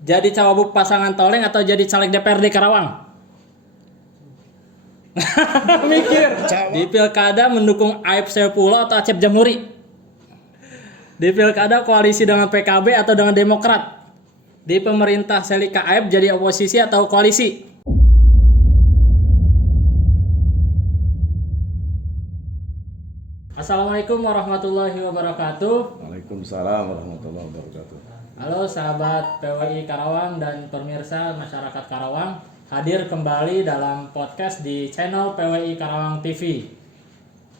Jadi cawagup pasangan Toleng atau jadi caleg DPRD Karawang? Mikir. Di pilkada mendukung Aib Saifullah atau Acep Jamhuri? Di pilkada koalisi dengan PKB atau dengan Demokrat? Di pemerintah Selika Aib jadi oposisi atau koalisi? Assalamualaikum warahmatullahi wabarakatuh. Waalaikumsalam warahmatullahi wabarakatuh. Halo sahabat PWI Karawang dan pemirsa masyarakat Karawang, hadir kembali dalam podcast di channel PWI Karawang TV.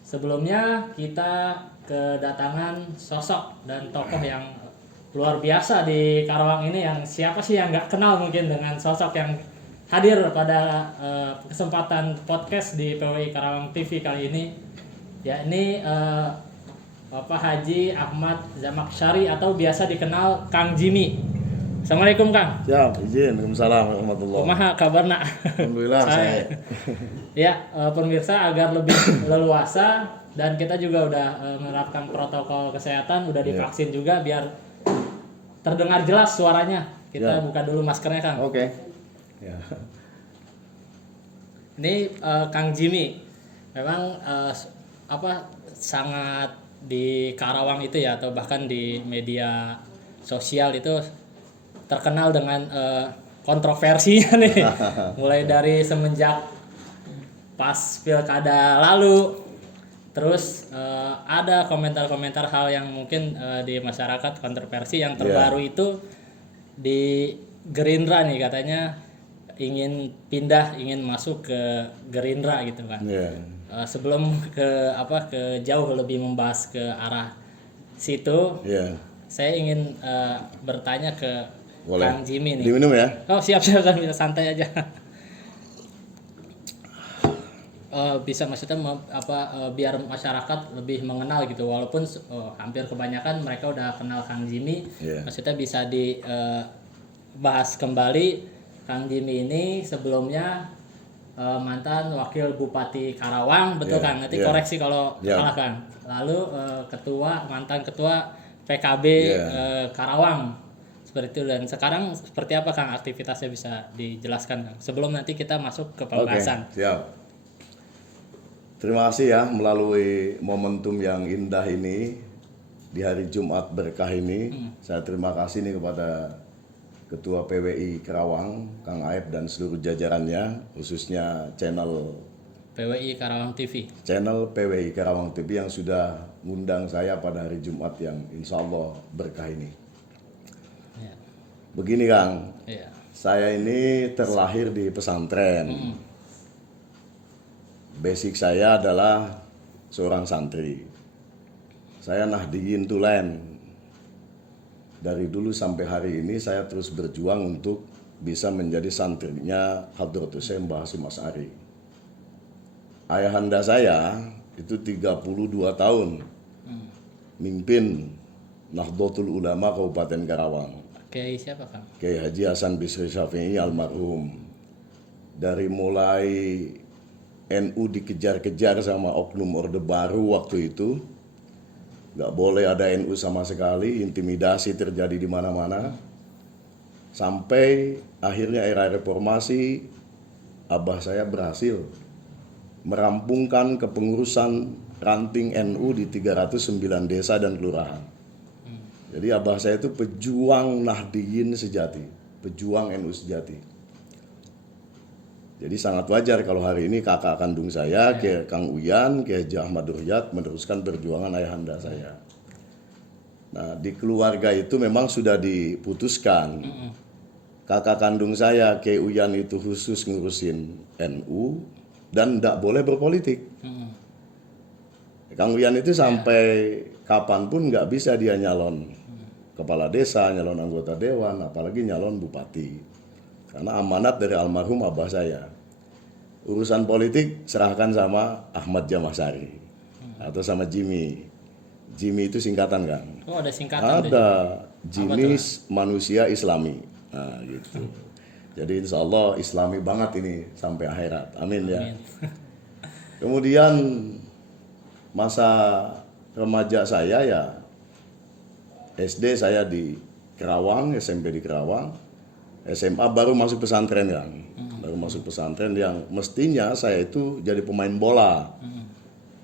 Sebelumnya kita kedatangan sosok dan tokoh yang luar biasa di Karawang ini, yang siapa sih yang nggak kenal mungkin dengan sosok yang hadir pada kesempatan podcast di PWI Karawang TV kali ini, yakni Bapak Haji Ahmad Zamaksyari atau biasa dikenal Kang Jimmy. Assalamualaikum Kang. Siap, izin. Waalaikumsalam warahmatullahi wabarakatuh. Kumaha kabarna? Alhamdulillah saya. Ya, pemirsa agar lebih leluasa dan kita juga udah menerapkan protokol kesehatan, udah divaksin juga biar terdengar jelas suaranya. Kita buka dulu maskernya Kang. Oke. Ya. Ini Kang Jimmy. Memang sangat di Karawang itu ya, atau bahkan di media sosial itu terkenal dengan kontroversinya nih. Mulai dari semenjak pas pilkada lalu, terus ada komentar-komentar hal yang mungkin di masyarakat kontroversi. Yang terbaru itu di Gerindra nih, katanya ingin masuk ke Gerindra gitu kan. Sebelum ke jauh lebih membahas ke arah situ, saya ingin bertanya ke Kang Jimmy nih. Diminum ya? Oh siap, bisa santai aja. Bisa maksudnya biar masyarakat lebih mengenal gitu, walaupun hampir kebanyakan mereka udah kenal Kang Jimmy. Maksudnya bisa dibahas kembali. Kang Jimmy ini sebelumnya mantan wakil Bupati Karawang, betul kan? Nanti koreksi kalau salah kan. Lalu mantan ketua PKB Karawang, seperti itu. Dan sekarang seperti apa Kang aktivitasnya, bisa dijelaskan Kang? Sebelum nanti kita masuk ke pembahasan. Siap. Terima kasih ya, melalui momentum yang indah ini di hari Jumat berkah ini. Saya terima kasih nih kepada Ketua PWI Karawang, Kang Aib dan seluruh jajarannya, khususnya channel PWI Karawang TV. Channel PWI Karawang TV yang sudah mengundang saya pada hari Jumat yang insya Allah berkah ini. Begini Kang, saya ini terlahir di pesantren. Basic saya adalah seorang santri. Saya Nahdiyin Tulen. Dari dulu sampai hari ini saya terus berjuang untuk bisa menjadi santrinya Hadratus Syekh Mbah Hasyim Asy'ari. Ayahanda saya itu 32 tahun mimpin Nahdlatul Ulama Kabupaten Karawang. Kiai siapa Kang? Kiai Haji Hasan Bisri Syafi'i almarhum. Dari mulai NU dikejar-kejar sama oknum Orde Baru waktu itu, nggak boleh ada NU sama sekali, intimidasi terjadi di mana-mana. Sampai akhirnya era reformasi, abah saya berhasil merampungkan kepengurusan ranting NU di 309 desa dan kelurahan. Jadi abah saya itu pejuang Nahdiyin sejati, pejuang NU sejati. Jadi sangat wajar kalau hari ini kakak kandung saya, Kiai Kang Uyan, Kiai Haji Ahmad Ruhyat meneruskan perjuangan ayahanda saya. Nah, di keluarga itu memang sudah diputuskan. Kakak kandung saya, Kiai Uyan itu khusus ngurusin NU dan tidak boleh berpolitik. Kang Uyan itu sampai kapanpun nggak bisa dia nyalon kepala desa, nyalon anggota dewan, apalagi nyalon bupati. Karena amanat dari almarhum abah saya. Urusan politik serahkan sama Ahmad Jamasari atau sama Jimmy. Jimmy itu singkatan kan? Oh ada singkatan? Ada. Jenis manusia Islami. Nah gitu. Jadi insya Allah Islami banget ini sampai akhirat. Amin ya. Kemudian masa remaja saya ya SD saya di Kerawang, SMP di Kerawang. SMA baru masuk pesantren kan. Baru masuk pesantren yang mestinya saya itu jadi pemain bola.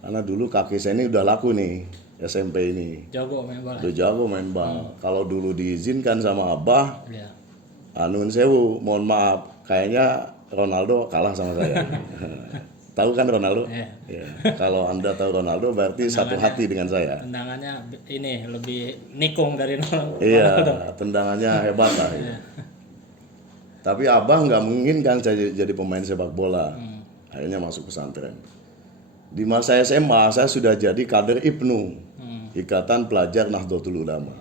Karena dulu kaki saya ini udah laku nih, SMP ini. Jago main bola. Udah jago main bola. Kalau dulu diizinkan sama Abah, Iya. Anun sewu, mohon maaf, kayaknya Ronaldo kalah sama saya. Tahu kan Ronaldo? Iya. Ya. Kalau Anda tahu Ronaldo berarti satu hati dengan saya. Tendangannya ini lebih nikung dari Ronaldo. Iya, tendangannya hebat lah. Iya. Tapi Abah nggak menginginkan saya jadi pemain sepak bola. Akhirnya masuk pesantren. Di masa SMA saya sudah jadi kader IPNU, Ikatan Pelajar Nahdlatul Ulama.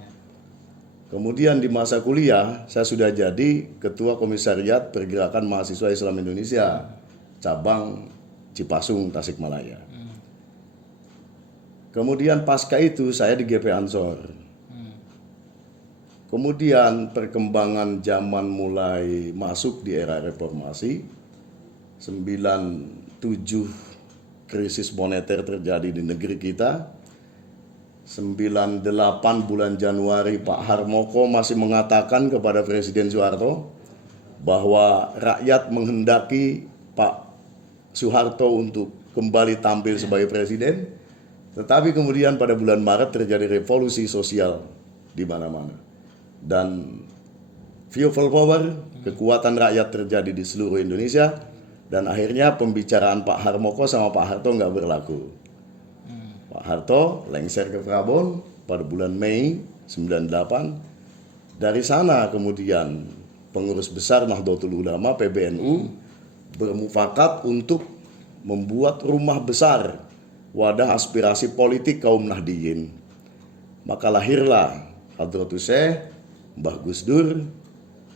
Kemudian di masa kuliah saya sudah jadi Ketua Komisariat Pergerakan Mahasiswa Islam Indonesia, cabang Cipasung, Tasikmalaya. Kemudian pasca itu saya di GP Ansor. Kemudian perkembangan zaman mulai masuk di era reformasi, 97 krisis moneter terjadi di negeri kita. 98 bulan Januari Pak Harmoko masih mengatakan kepada Presiden Soeharto bahwa rakyat menghendaki Pak Soeharto untuk kembali tampil sebagai presiden. Tetapi kemudian pada bulan Maret terjadi revolusi sosial di mana-mana. Dan people power, kekuatan rakyat terjadi di seluruh Indonesia. Dan akhirnya pembicaraan Pak Harmoko sama Pak Harto nggak berlaku. Pak Harto lengser ke Prabon pada bulan Mei 98. Dari sana kemudian pengurus besar Nahdlatul Ulama PBNU bermufakat untuk membuat rumah besar wadah aspirasi politik kaum Nahdiyin. Maka lahirlah Hadratus Syekh Mbah Gus Dur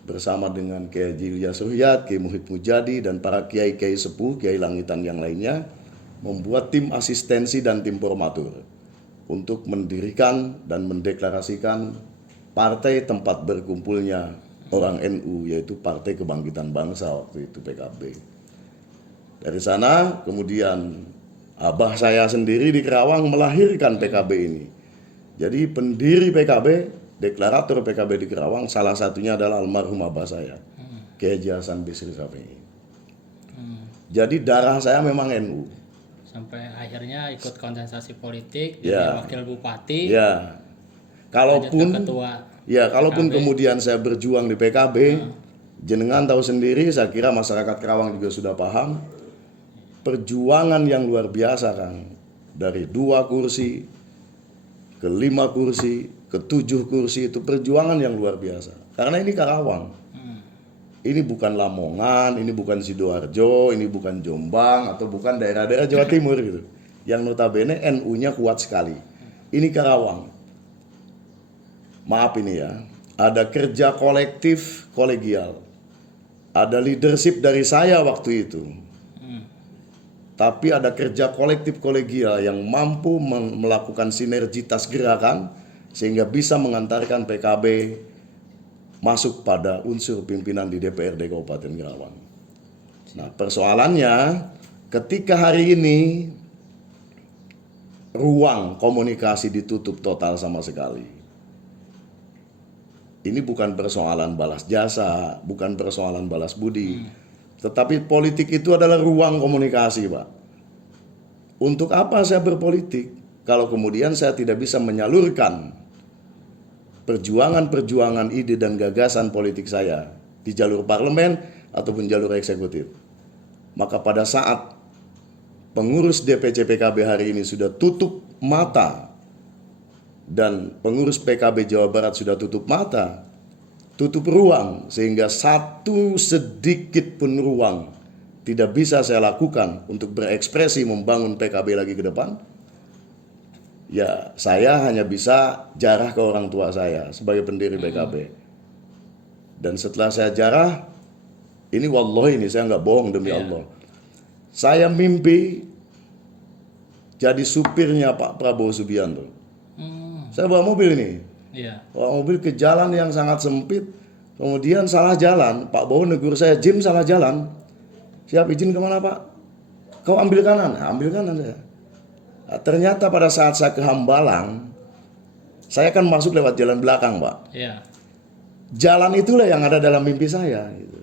bersama dengan Kiai Haji Ilyas Ruhyat, Kiai Muhyidd Mujadi, dan para kiai-kiai sepuh, kiai langitan yang lainnya, membuat tim asistensi dan tim formatur untuk mendirikan dan mendeklarasikan partai tempat berkumpulnya orang NU, yaitu Partai Kebangkitan Bangsa waktu itu PKB. Dari sana kemudian abah saya sendiri di Kerawang melahirkan PKB ini. Jadi pendiri PKB, deklarator PKB di Kerawang, salah satunya adalah almarhum abah saya, Kiai Haji Hasan Bisri Syafi'i. Jadi darah saya memang NU. Sampai akhirnya ikut kontestasi politik, Ya. jadi wakil bupati, Ya, lanjut ke kalaupun ketua. kalaupun kemudian saya berjuang di PKB, jenengan tahu sendiri, saya kira masyarakat Kerawang juga sudah paham, perjuangan yang luar biasa kan, dari 2 kursi ke 5 kursi ke 7 kursi, itu perjuangan yang luar biasa. Karena ini Karawang, ini bukan Lamongan, ini bukan Sidoarjo, ini bukan Jombang, atau bukan daerah-daerah Jawa Timur gitu, yang notabene NU-nya kuat sekali. Ini Karawang. Maaf ini ya, ada kerja kolektif kolegial, ada leadership dari saya waktu itu. Tapi ada kerja kolektif kolegial yang mampu melakukan sinergitas gerakan sehingga bisa mengantarkan PKB masuk pada unsur pimpinan di DPRD Kabupaten Kerawang. Nah, persoalannya ketika hari ini ruang komunikasi ditutup total sama sekali. Ini bukan persoalan balas jasa, bukan persoalan balas budi. Tetapi politik itu adalah ruang komunikasi, Pak. Untuk apa saya berpolitik kalau kemudian saya tidak bisa menyalurkan perjuangan-perjuangan ide dan gagasan politik saya di jalur parlemen ataupun jalur eksekutif? Maka pada saat pengurus DPC PKB hari ini sudah tutup mata dan pengurus PKB Jawa Barat sudah tutup mata, tutup ruang, sehingga satu sedikit pun ruang tidak bisa saya lakukan untuk berekspresi membangun PKB lagi ke depan, ya saya hanya bisa jarah ke orang tua saya sebagai pendiri PKB. Dan setelah saya jarah, ini wallahi ini saya nggak bohong demi Allah, saya mimpi jadi supirnya Pak Prabowo Subianto. Saya bawa mobil ini, bawa mobil ke jalan yang sangat sempit, kemudian salah jalan. Pak Bowo negur saya, Jim salah jalan. Siap, izin kemana Pak? Kau ambil kanan. Nah, ambil kanan saya. Nah, ternyata pada saat saya ke Hambalang, saya kan masuk lewat jalan belakang Pak. jalan itulah yang ada dalam mimpi saya. Gitu.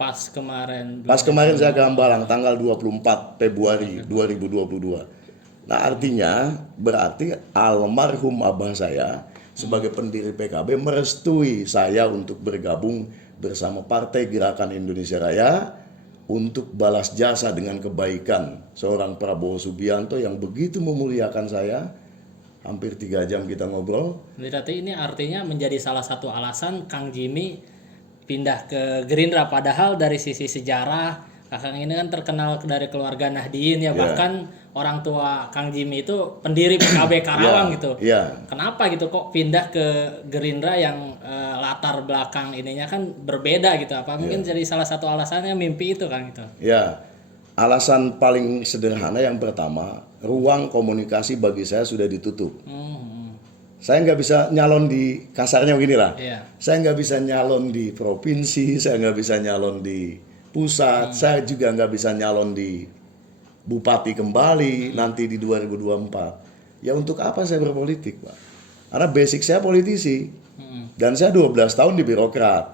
Pas kemarin saya ke Hambalang tanggal 24 Februari 2022. Nah artinya berarti almarhum abah saya sebagai pendiri PKB merestui saya untuk bergabung bersama Partai Gerakan Indonesia Raya untuk balas jasa dengan kebaikan seorang Prabowo Subianto yang begitu memuliakan saya. Hampir 3 jam kita ngobrol. Berarti ini artinya menjadi salah satu alasan Kang Jimmy pindah ke Gerindra, padahal dari sisi sejarah Kakang ini kan terkenal dari keluarga Nahdien ya, bahkan orang tua Kang Jimmy itu pendiri PKB Karawang gitu. Kenapa gitu kok pindah ke Gerindra yang latar belakang ininya kan berbeda gitu? Apa mungkin jadi salah satu alasannya mimpi itu kan gitu? Ya, alasan paling sederhana yang pertama, ruang komunikasi bagi saya sudah ditutup. Saya nggak bisa nyalon di, kasarnya beginilah. Saya nggak bisa nyalon di provinsi, saya nggak bisa nyalon di pusat, saya juga nggak bisa nyalon di bupati kembali nanti di 2024. Ya untuk apa saya berpolitik, Pak? Karena basic saya politisi. Dan saya 12 tahun di birokrat.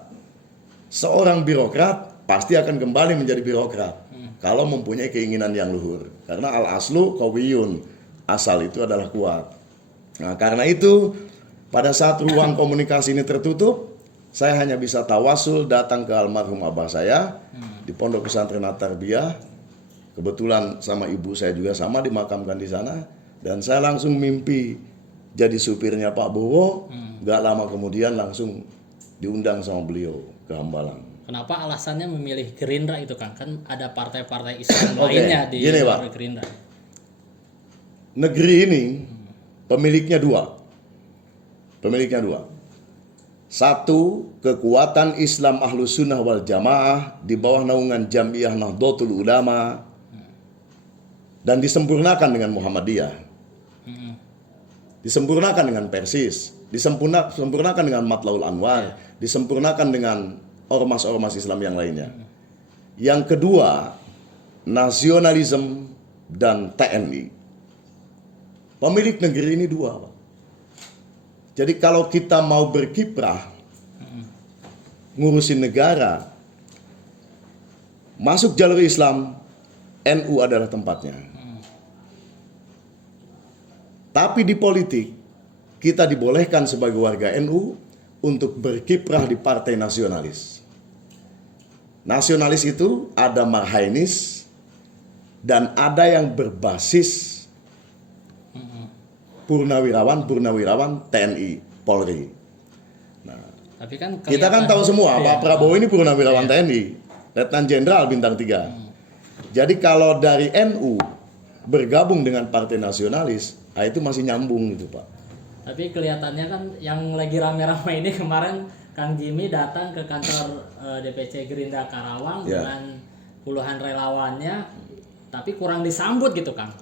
Seorang birokrat pasti akan kembali menjadi birokrat kalau mempunyai keinginan yang luhur. Karena al-aslu qawiyun, asal itu adalah kuat. Nah, karena itu pada saat ruang komunikasi ini tertutup, saya hanya bisa tawasul datang ke almarhum abah saya di Pondok Pesantren At-Tarbiyah. Kebetulan sama ibu saya juga sama dimakamkan di sana, dan saya langsung mimpi jadi supirnya Pak Bowo. Gak lama kemudian langsung diundang sama beliau ke Hambalang. Kenapa alasannya memilih Gerindra itu Kang? Kan ada partai-partai Islam lainnya di luar Gerindra. Negeri ini pemiliknya dua. Satu, kekuatan Islam Ahlus Sunnah wal Jamaah di bawah naungan Jamiyah Nahdlatul Ulama dan disempurnakan dengan Muhammadiyah. Disempurnakan dengan Persis, disempurnakan dengan Matlaul Anwar, disempurnakan dengan ormas-ormas Islam yang lainnya. Yang kedua, nasionalisme dan TNI. Pemilik negeri ini dua, Pak. Jadi kalau kita mau berkiprah ngurusin negara, masuk jalur Islam, NU adalah tempatnya. Tapi di politik, kita dibolehkan sebagai warga NU untuk berkiprah di partai nasionalis. Nasionalis itu ada marhainis dan ada yang berbasis purnawirawan TNI, Polri. Nah, tapi kan kita kan tahu semua Pak Prabowo ini purnawirawan TNI, Letnan Jenderal bintang 3. Jadi kalau dari NU bergabung dengan partai nasionalis, itu masih nyambung gitu Pak. Tapi kelihatannya kan yang lagi rame-rame ini kemarin Kang Jimmy datang ke kantor DPC Gerindra Karawang dengan puluhan relawannya, tapi kurang disambut gitu Kang.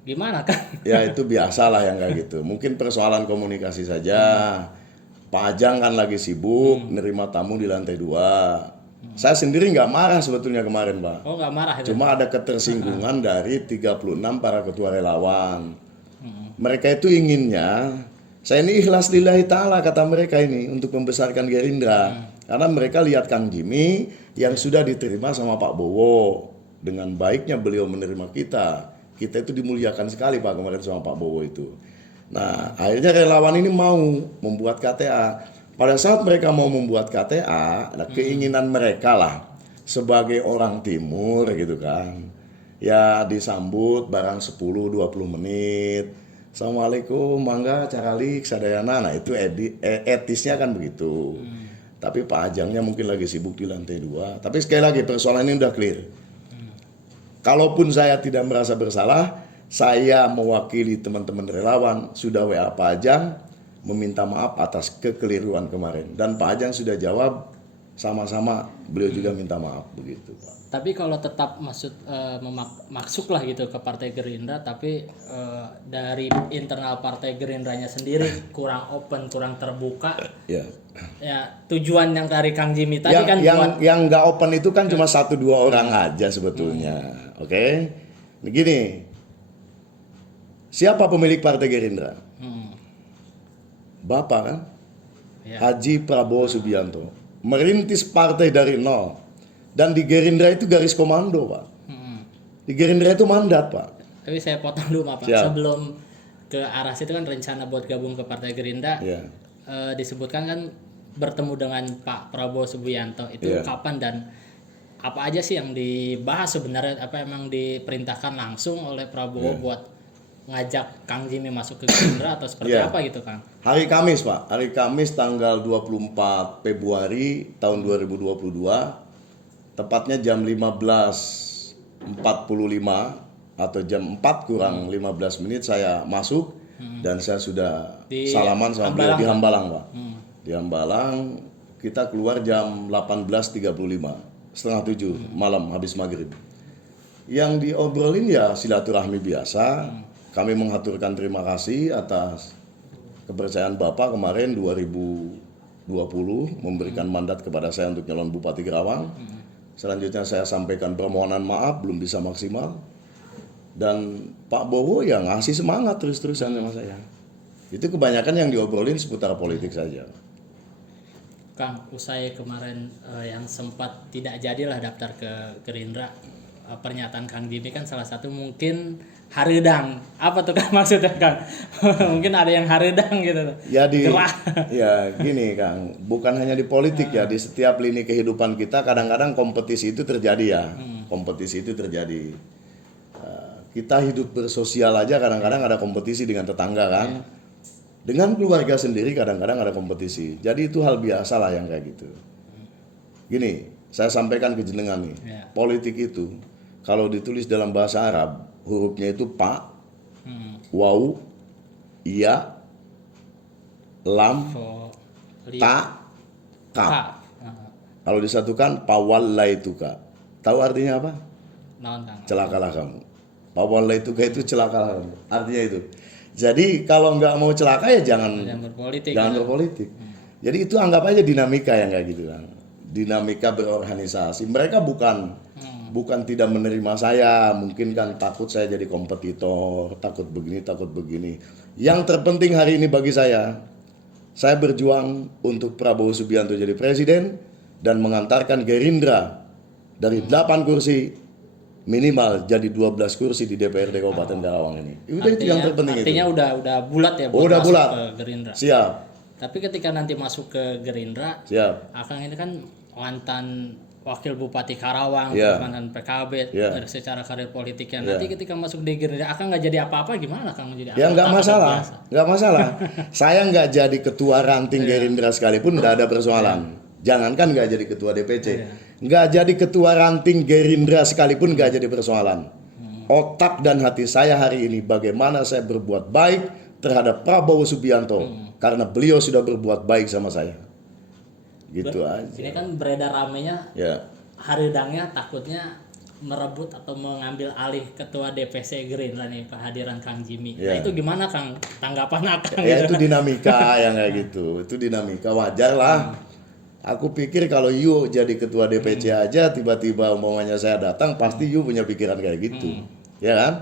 Gimana kan? Ya itu biasalah yang kayak gitu. Mungkin persoalan komunikasi saja. Pak Ajang kan lagi sibuk nerima tamu di lantai 2. Saya sendiri nggak marah sebetulnya kemarin, Pak. Oh, nggak marah itu? Cuma ada ketersinggungan dari 36 para ketua relawan. Mereka itu inginnya, saya ini ikhlas lillahi ta'ala kata mereka ini untuk membesarkan Gerindra. Karena mereka lihat Kang Jimmy yang sudah diterima sama Pak Bowo. Dengan baiknya beliau menerima kita. Kita itu dimuliakan sekali Pak kemarin sama Pak Bowo itu. Nah akhirnya relawan ini mau membuat KTA. Pada saat mereka mau membuat KTA, ada keinginan mereka lah sebagai orang timur gitu kan. Ya disambut barang 10-20 menit. Assalamualaikum, mangga caralik sadayana. Nah itu etisnya kan begitu. Tapi Pak Ajangnya mungkin lagi sibuk di lantai 2. Tapi sekali lagi persoalan ini udah clear. Kalaupun saya tidak merasa bersalah, saya mewakili teman-teman relawan sudah WA Pak Ajang meminta maaf atas kekeliruan kemarin. Dan Pak Ajang sudah jawab sama-sama, beliau juga minta maaf begitu Pak. Tapi kalau tetap masuklah gitu ke Partai Gerindra, tapi dari internal Partai Gerindranya sendiri kurang open, kurang terbuka. Ya tujuan yang dari Kang Jimmy tadi yang nggak open itu kan cuma 1-2 orang aja sebetulnya. Oke. Begini. Siapa pemilik Partai Gerindra? Bapak kan? Ya. Haji Prabowo Subianto. Merintis partai dari nol. Dan di Gerindra itu garis komando, Pak. Di Gerindra itu mandat, Pak. Tapi saya potong dulu Pak. Siap. Sebelum ke arah situ kan rencana buat gabung ke Partai Gerindra Ya. disebutkan kan bertemu dengan Pak Prabowo Subianto itu Iya. kapan dan apa aja sih yang dibahas sebenarnya, apa emang diperintahkan langsung oleh Prabowo buat ngajak Kang Jimmy masuk ke Gerindra atau seperti Iya. apa gitu Kang? Hari Kamis, Pak. Hari Kamis tanggal 24 Februari tahun 2022. Tepatnya jam 15.45 atau jam 4 kurang 15 menit saya masuk dan saya sudah Di salaman sama beliau Hambalang, di Pak? Hambalang, Pak. Di Hambalang kita keluar jam 18.35, setengah 7 malam habis maghrib. Yang diobrolin ya silaturahmi biasa. Kami mengaturkan terima kasih atas kepercayaan Bapak kemarin 2020 memberikan mandat kepada saya untuk nyalon Bupati Kerawang. Selanjutnya saya sampaikan permohonan maaf belum bisa maksimal. Dan Pak Bowo ya ngasih semangat terus-terusan sama saya. Itu kebanyakan yang diobrolin seputar politik saja. Kang, usai kemarin yang sempat tidak jadilah daftar ke Gerindra, pernyataan Kang Jimmy kan salah satu mungkin haredang. Apa tuh Kang maksudnya Kang? Mungkin ada yang haredang gitu. Ya Gerah. ya gini Kang, bukan hanya di politik ya, di setiap lini kehidupan kita kadang-kadang kompetisi itu terjadi ya. Kompetisi itu terjadi. Kita hidup bersosial aja kadang-kadang ada kompetisi dengan tetangga kan. Dengan keluarga sendiri kadang-kadang ada kompetisi. Jadi itu hal biasa lah yang kayak gitu. Gini, saya sampaikan ke jenengan nih. Ya. Politik itu kalau ditulis dalam bahasa Arab, hurufnya itu pa, waw, iya, lam, ta, kaf. Kalau disatukan pawallaituka. Tahu artinya apa? Naon Kang? Celakalah kamu. Pawallaituka itu celakalah kamu. Artinya itu. Jadi kalau nggak mau celaka ya jangan berpolitik. berpolitik. Jadi itu anggap aja dinamika yang kayak gitu kan. Dinamika berorganisasi. Mereka bukan tidak menerima saya, mungkin kan takut saya jadi kompetitor, takut begini. Yang terpenting hari ini bagi saya berjuang untuk Prabowo Subianto jadi presiden dan mengantarkan Gerindra dari 8 kursi minimal jadi 12 kursi di DPRD Kabupaten Karawang ini. Itu yang terpenting itu. Artinya udah bulat ya buat Udah masuk bulat. ke Gerindra. Siap. Tapi ketika nanti masuk ke Gerindra, Siap. Akang ini kan mantan wakil Bupati Karawang, Iya. mantan PKB Iya. dari secara karir politiknya. Nanti ketika masuk di Gerindra, Akang nggak jadi apa-apa gimana Kang jadi Ya anggota nggak masalah, biasa? nggak masalah. Saya nggak jadi ketua ranting Gerindra sekalipun nggak ada persoalan. Jangankan nggak jadi ketua DPC, nggak jadi ketua ranting Gerindra sekalipun nggak jadi persoalan. Otak dan hati saya hari ini bagaimana saya berbuat baik terhadap Prabowo Subianto karena beliau sudah berbuat baik sama saya. Gitu aja. Ini kan beredar ramenya Ya. haredangnya takutnya merebut atau mengambil alih ketua DPC Gerindra nih kehadiran Kang Jimmy. Nah Ya. itu gimana Kang? Tanggapan Akang Ya gitu. itu dinamika yang kayak gitu. Itu dinamika wajar lah. Aku pikir kalau you jadi ketua DPC aja tiba-tiba umpamanya saya datang pasti you punya pikiran kayak gitu. Ya kan?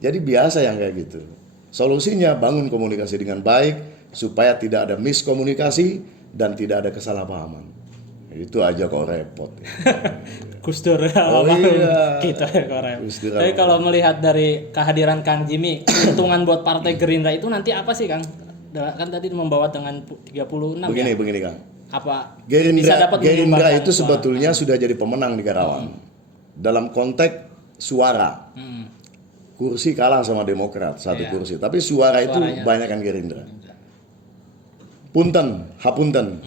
Jadi biasa yang kayak gitu. Solusinya bangun komunikasi dengan baik supaya tidak ada miskomunikasi dan tidak ada kesalahpahaman. Itu aja kok repot. Gusdur Oh iya. kita ya korem. Gusdur Tapi kalau melihat dari kehadiran Kang Jimmy, keuntungan buat Partai Gerindra itu nanti apa sih Kang? Kan tadi membawa dengan 36 ya. Begini Kang. Apa bisa Gerindra, dapat Gerindra menyumbangkan itu suara? sebetulnya sudah jadi pemenang di Karawang. Dalam konteks suara. Kursi kalah sama Demokrat satu Iya. kursi, tapi suara itu Suaranya. banyak kan Gerindra. Punten, hapunten.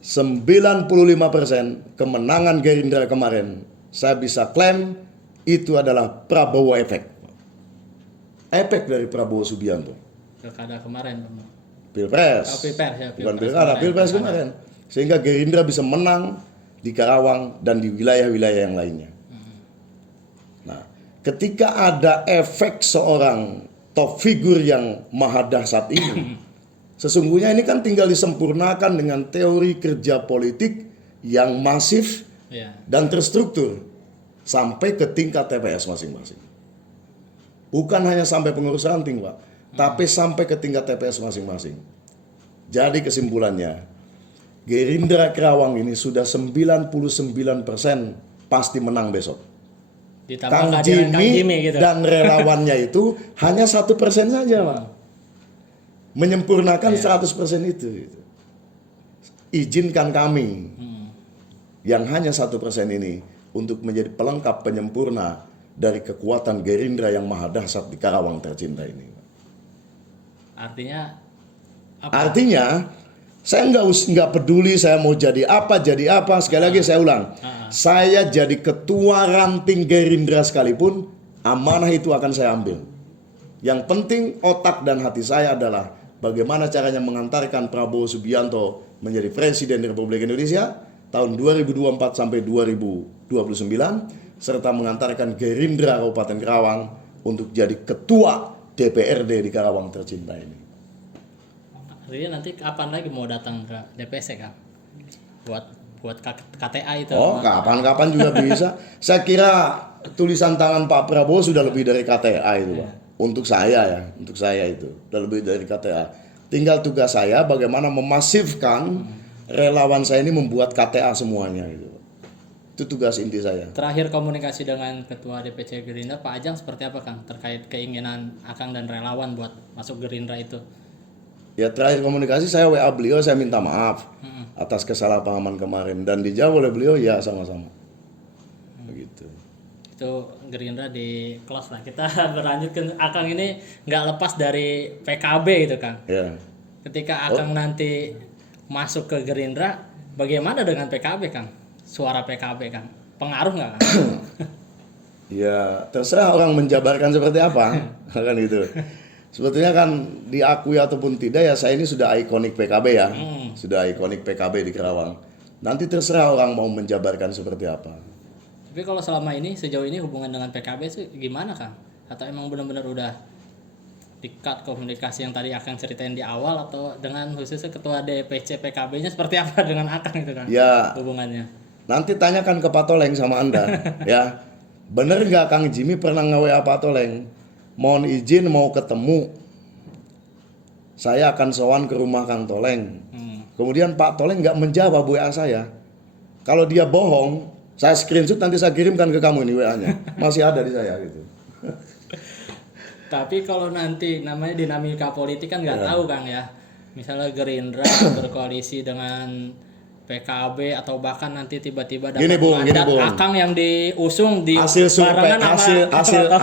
95% kemenangan Gerindra kemarin saya bisa klaim itu adalah Prabowo efek. Efek dari Prabowo Subianto. Pilkada kemarin. Pilpres. Oh, Pilpres ya, Bukan Pilpres pilkada, kemarin. Pilpres kemarin. Sehingga Gerindra bisa menang di Karawang dan di wilayah-wilayah yang lainnya. Nah, ketika ada efek seorang top figur yang maha dahsyat ini, sesungguhnya ini kan tinggal disempurnakan dengan teori kerja politik yang masif Iya. dan terstruktur sampai ke tingkat TPS masing-masing. Bukan hanya sampai pengurus ranting, Pak, tapi sampai ke tingkat TPS masing-masing. Jadi kesimpulannya, Gerindra Kerawang ini sudah 99% pasti menang besok. Ditambah Kang kehadiran Kang Jimmy Jimmy gitu. dan relawannya itu hanya 1% saja, Pak. Menyempurnakan 100% itu. Gitu. Izinkan kami yang hanya 1% ini untuk menjadi pelengkap penyempurna dari kekuatan Gerindra yang maha dahsyat di Karawang tercinta ini. Artinya apa? Artinya saya nggak peduli saya mau jadi apa. Sekali lagi saya ulang, saya jadi ketua ranting Gerindra sekalipun, amanah itu akan saya ambil. Yang penting otak dan hati saya adalah bagaimana caranya mengantarkan Prabowo Subianto menjadi Presiden Republik Indonesia tahun 2024 sampai 2029, serta mengantarkan Gerindra Kabupaten Karawang untuk jadi ketua DPRD di Karawang tercinta ini. Artinya nanti kapan lagi mau datang ke DPC, Kang? Buat KTA itu. Oh, kapan-kapan juga bisa. Saya kira tulisan tangan Pak Prabowo sudah lebih dari KTA itu, Pak. Untuk saya itu sudah lebih dari KTA. Tinggal tugas saya bagaimana memasifkan relawan saya ini membuat KTA semuanya gitu. Itu tugas inti saya. Terakhir komunikasi dengan Ketua DPC Gerindra Pak Ajang seperti apa, Kang? Terkait keinginan Akang dan relawan buat masuk Gerindra itu. Ya terakhir komunikasi saya WA beliau, saya minta maaf atas kesalahpahaman kemarin dan dijawab oleh beliau ya sama-sama. Begitu. Itu Gerindra di close lah. Kita berlanjut ke Akang ini nggak lepas dari PKB itu, Kang. Ya. Ketika Akang nanti masuk ke Gerindra, bagaimana dengan PKB, Kang? Suara PKB, Kang. Pengaruh nggak, Kang? Ya terserah orang menjabarkan seperti apa kan gitu. Sebetulnya kan diakui ataupun tidak ya saya ini sudah ikonik PKB ya. Sudah ikonik PKB di Kerawang. Nanti terserah orang mau menjabarkan seperti apa. Tapi kalau selama ini sejauh ini hubungan dengan PKB sih gimana, Kang? Atau emang benar-benar udah di-cut komunikasi yang tadi Akang ceritain di awal, atau dengan khususnya ketua DPC PKB-nya seperti apa dengan Akang itu, Kang? Ya. Hubungannya. Nanti tanyakan ke Pak Toleng sama Anda ya. Bener nggak Kang Jimmy pernah nge-WA Pak Toleng? Mohon izin mau ketemu. Saya akan sowan ke rumah Kang Toleng. Kemudian Pak Toleng nggak menjawab WA saya. Kalau dia bohong, saya screenshot nanti saya kirimkan ke kamu ini WA-nya. Masih ada di saya gitu. Tapi kalau nanti namanya dinamika politik kan nggak tahu, Kang ya. Misalnya Gerindra berkoalisi dengan PKB atau bahkan nanti tiba-tiba dapat mandat Akang yang diusung di hasil survei barengan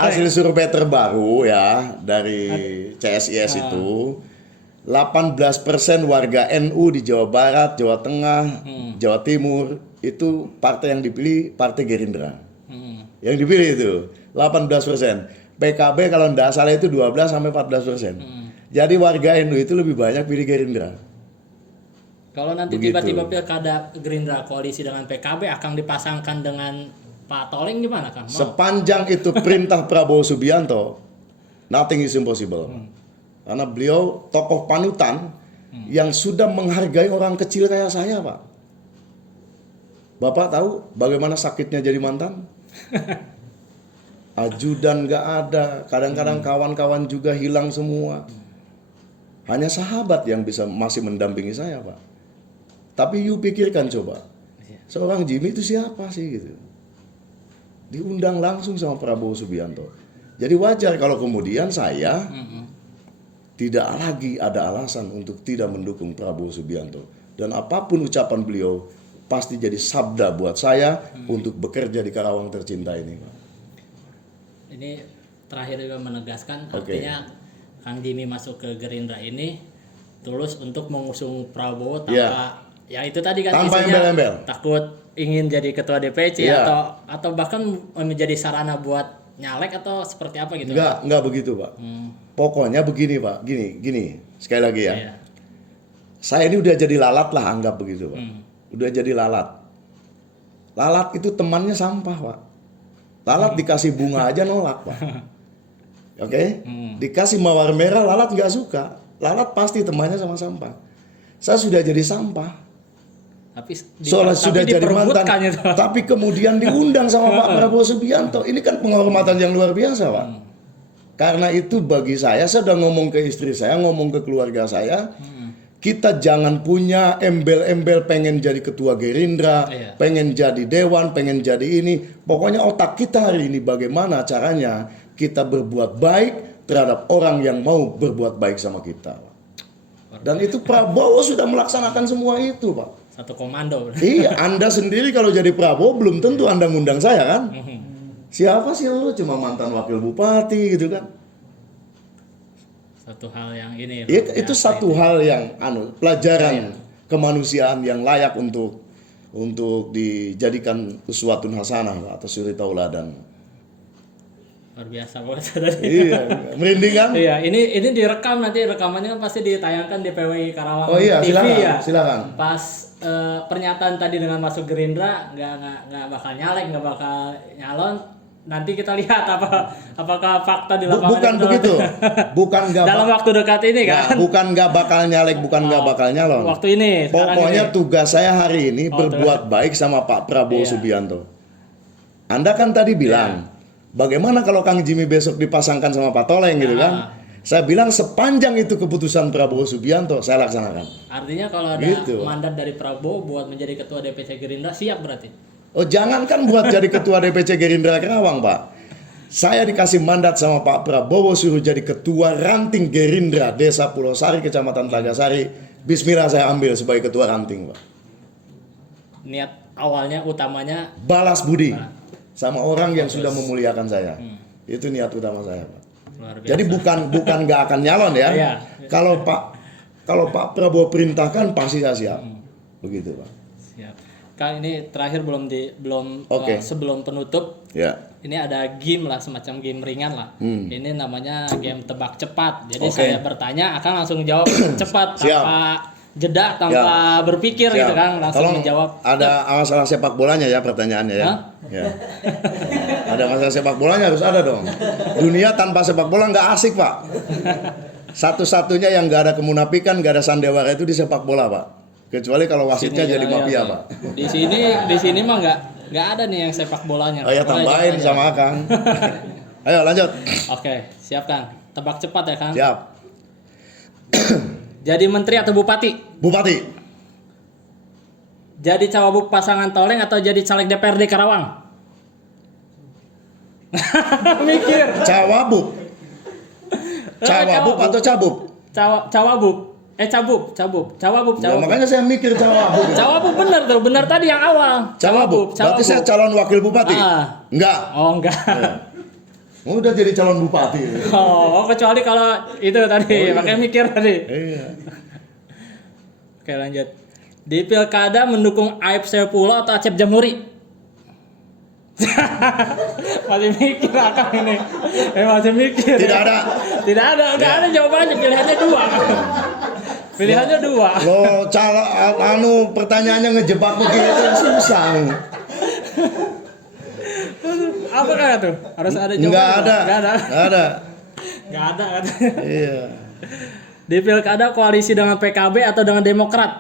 hasil survei terbaru ya dari CSIS itu 18% warga NU di Jawa Barat, Jawa Tengah, Jawa Timur itu partai yang dipilih partai Gerindra. Yang dipilih itu 18%. PKB kalau tidak salah itu 12-14%. Jadi warga NU itu lebih banyak pilih Gerindra. Kalau nanti tiba-tiba pilkada Gerindra koalisi dengan PKB akan dipasangkan dengan Pak Toleng gimana, Kang? Sepanjang itu perintah Prabowo Subianto, nothing is impossible. Karena beliau tokoh panutan yang sudah menghargai orang kecil kayak saya, Pak. Bapak tahu bagaimana sakitnya jadi mantan? Ajudan gak ada, kadang-kadang kawan-kawan juga hilang semua. Hanya sahabat yang bisa masih mendampingi saya, Pak. Tapi you pikirkan coba, seorang Jimmy itu siapa sih gitu? Diundang langsung sama Prabowo Subianto. Jadi wajar kalau kemudian saya tidak lagi ada alasan untuk tidak mendukung Prabowo Subianto. Dan apapun ucapan beliau pasti jadi sabda buat saya untuk bekerja di Karawang tercinta ini, Pak. Ini terakhir juga menegaskan artinya Kang Jimmy masuk ke Gerindra ini tulus untuk mengusung Prabowo tanpa ya itu tadi kan tanpa embel-embel. Takut ingin jadi ketua DPC atau bahkan menjadi sarana buat nyalek atau seperti apa gitu. Enggak begitu, Pak. Pokoknya begini, Pak. Gini. Sekali lagi ya. Saya ini udah jadi lalat lah, anggap begitu, Pak. Udah jadi lalat. Lalat itu temannya sampah, Pak. Lalat dikasih bunga aja nolak, Pak. Oke? Dikasih mawar merah lalat nggak suka. Lalat pasti temannya sama sampah. Saya sudah jadi sampah. Soalnya sudah jadi mantan, tapi kemudian diundang sama Pak Prabowo Subianto. Ini kan penghormatan yang luar biasa, Pak. Karena itu bagi saya sudah ngomong ke istri saya, ngomong ke keluarga saya, kita jangan punya embel-embel pengen jadi ketua Gerindra, Iya. pengen jadi dewan, pengen jadi ini. Pokoknya otak kita hari ini bagaimana caranya kita berbuat baik terhadap orang yang mau berbuat baik sama kita. Dan itu Prabowo sudah melaksanakan semua itu, Pak. Satu komando. Iya, Anda sendiri kalau jadi Prabowo belum tentu Anda ngundang saya kan? Siapa sih lu? Cuma mantan wakil bupati gitu kan? Satu hal yang ini. Itu satu hal yang pelajaran kemanusiaan yang layak untuk dijadikan uswatun hasanah atau suri tauladan. Luar biasa banget tadi. Iya, merinding kan? Iya, ini direkam, nanti rekamannya kan pasti ditayangkan di PWI Karawang Oh iya, TV silakan, ya. silakan. Pas pernyataan tadi dengan masuk Gerindra nggak bakal nyalek, nggak bakal nyalon. Nanti kita lihat apakah fakta di lapangan. Bukan itu begitu. Bukan nggak dalam waktu dekat ini kan. bukan nggak bakal nyalek, bukan nggak bakal nyalon. Waktu ini. sekarang Pokoknya ini. tugas saya hari ini berbuat baik sama Pak Prabowo Iya. Subianto. Anda kan tadi bilang, bagaimana kalau Kang Jimmy besok dipasangkan sama Pak Toleng gitu kan? Saya bilang sepanjang itu keputusan Prabowo Subianto, saya laksanakan. Artinya kalau ada Gitu. mandat dari Prabowo buat menjadi ketua DPC Gerindra, siap berarti. Oh jangankan buat jadi ketua DPC Gerindra Karawang, Pak. Saya dikasih mandat sama Pak Prabowo suruh jadi ketua ranting Gerindra Desa Pulau Sari, Kecamatan Tagasari. Bismillah saya ambil sebagai ketua ranting, Pak. Niat awalnya utamanya Balas budi sama orang yang sudah memuliakan saya. Itu niat utama saya, Pak. luar biasa. Jadi bukan nggak akan nyalon ya. Iya. Kalau Pak Prabowo perintahkan pasti saya siap. Begitu, Pak. Siap. Kang, ini terakhir Oke. sebelum penutup, Ya. ini ada game lah, semacam game ringan lah. Ini namanya game tebak cepat. Jadi Oke. saya bertanya, akan langsung jawab cepat Siap. tanpa jeda, tanpa berpikir Siap. gitu kan, langsung Tolong menjawab. ada masalah sepak bolanya ya pertanyaannya ya. Hah? Ya. Ada masalah sepak bolanya harus ada dong. Dunia tanpa sepak bola nggak asik, Pak. Satu-satunya yang nggak ada kemunafikan, nggak ada sandiwara itu di sepak bola, Pak. Kecuali kalau wasitnya Sini, jadi ya, mafia, ya. Pak. Di sini mah nggak ada nih yang sepak bolanya. Oh ya, Boleh tambahin jawab aja. sama Kang. Ayo lanjut. Oke, siap Kang. Tebak cepat ya Kang. Siap. Jadi menteri atau bupati? Bupati. Jadi cawagup pasangan Toleng atau jadi caleg DPRD Karawang? Mikir. Cawabuk. Cawabuk atau cabuk? Cawabuk. Cabub. Cawabuk. Ya, makanya saya mikir cawabuk. Cawabuk bener tuh, bener tadi yang awal. Cawabuk. Berarti saya calon wakil bupati? Ah. Enggak. Oh enggak. Udah jadi calon bupati. Oh, kecuali kalau itu tadi, makanya mikir tadi. Iya. Oke lanjut. Di pilkada mendukung Aib Saifullah atau Acep Jamhuri? Masih mikir Akang ini. Masih mikir. Tidak ada. Tidak ada, enggak ada jawabannya, pilihannya dua. Pilihannya dua. Lo pertanyaannya ngejebak begitu susah. Apa kan tuh? Harus ada jawaban. Enggak ada. Enggak ada. Enggak ada. Enggak ada katanya. Iya. Di pilkada koalisi dengan PKB atau dengan Demokrat?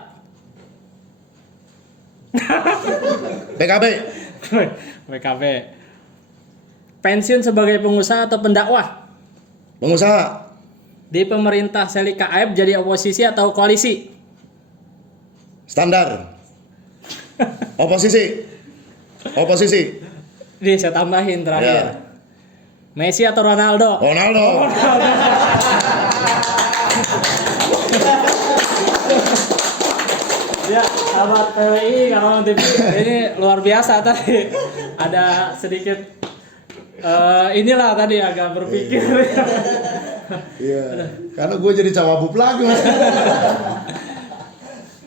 PKB. PKB. Pensiun sebagai pengusaha atau pendakwah? Pengusaha. Di pemerintah Selika Aib jadi oposisi atau koalisi? Standar. Oposisi. Nih saya tambahin terakhir. Ya. Messi atau Ronaldo? Ronaldo. Ya, sahabat PWI Karawang TV, ini luar biasa tadi. Ada sedikit inilah tadi agak berpikir. Iya. Karena gue jadi cawabuk lagi, Mas.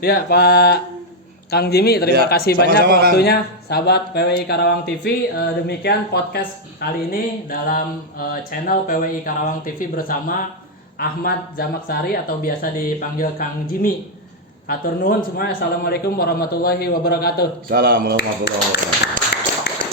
Ya, Pak Kang Jimmy, terima Ya, kasih banyak sama-sama, Kang. waktunya. Sahabat PWI Karawang TV, demikian podcast kali ini dalam channel PWI Karawang TV bersama Ahmad Zamaksari atau biasa dipanggil Kang Jimmy. Hatur nuhun semuanya. Assalamualaikum warahmatullahi wabarakatuh. Salam warahmatullahi wabarakatuh.